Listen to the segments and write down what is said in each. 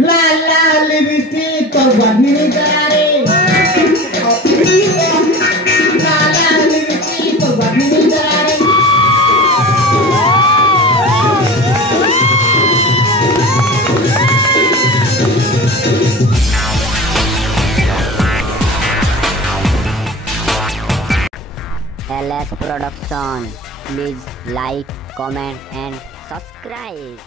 लाल लाल lipstick तो बढ़नी करारे लाल लाल लिपस्टिक तो बढ़नी करारे LS Production. Please like, comment and subscribe.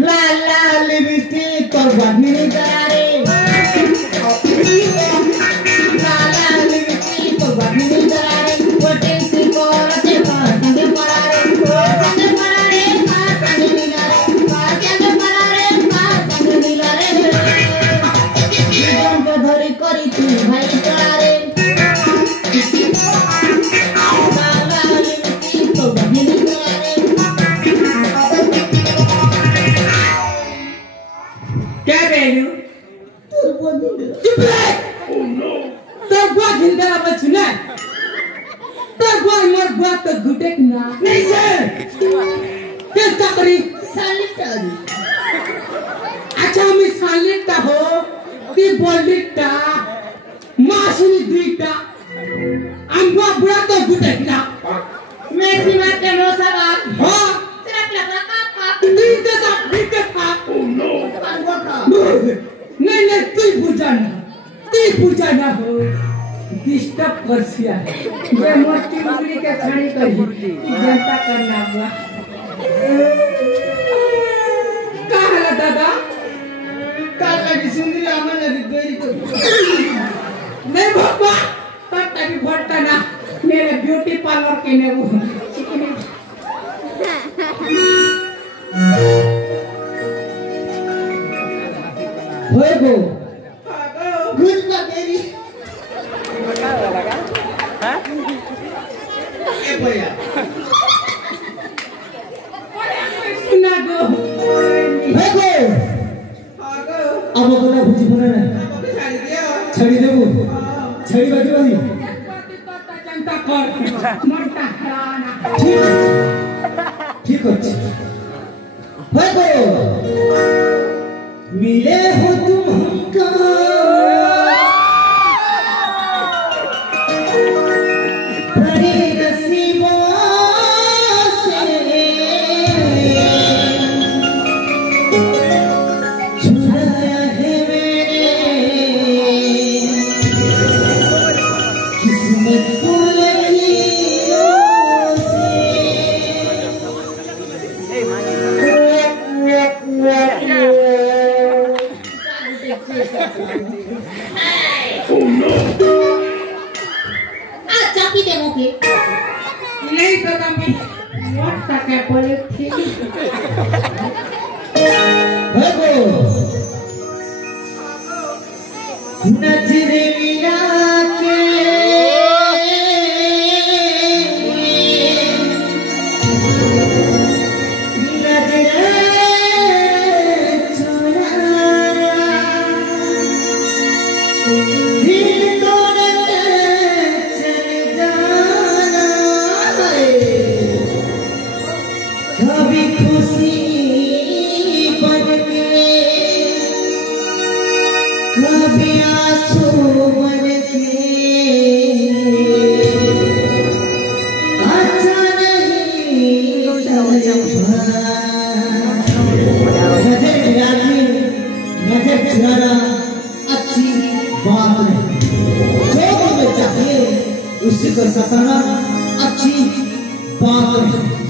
Lal Lal lipstick तो बढ़नी करारे लाल लाल लिपस्टिक तो बढ़नी करारे वोटे से कोरते संगे पड़ारे संगे पड़ारे संगे मिलारे संगे पड़ारे संगे मिलारे जीवन को धरी करी तू भाई करारे लाल लाल लिपस्टिक तो बढ़नी करारे क्या कहलू चुप रह तो बुआ जिंदा बच ना तो बुआ मर बुआ तो घुटे ना नहीं सर क्या तकरी सालिटा अच्छा मैं सालिटा हो ती बोलिटा मासूनी दुईटा अम्बा बुआ तो घुटे ना मैं सीमा के रोसा बात हाँ तेरा क्या का दुईटा दा दुईटा था नहीं तू पूछाना हो डिस्टर्ब कर सिया ये मोटी मुगली के छाड़ी करी जनता करना हुआ का है दादा का लगी सिंदरी आमन नदी देरी को नहीं बाबा पट्टा भी फटता ना मेरे ब्यूटी पार्लर के ने वो होए गो गुड ना मेरी हां ए भैया सुना गो होए गो हां गो अब बोला बुझी बोला ना छाड़ी देबो छाड़ी बाकी बाकी जनता कर मरता खराना ठीक है होए गो मिले हो तुम हमको बड़े नसीबों से छुड़ाया है मैंने किस्मत को नहीं तो कभी व्हाट तक है बोले थी हेलो नजरे मिला के कभी खुशी बन के कभी आंसू बन के अच्छा नहीं नजर चुराना अच्छी बात है जो हमें चाहिए उसी को सताना अच्छी बात है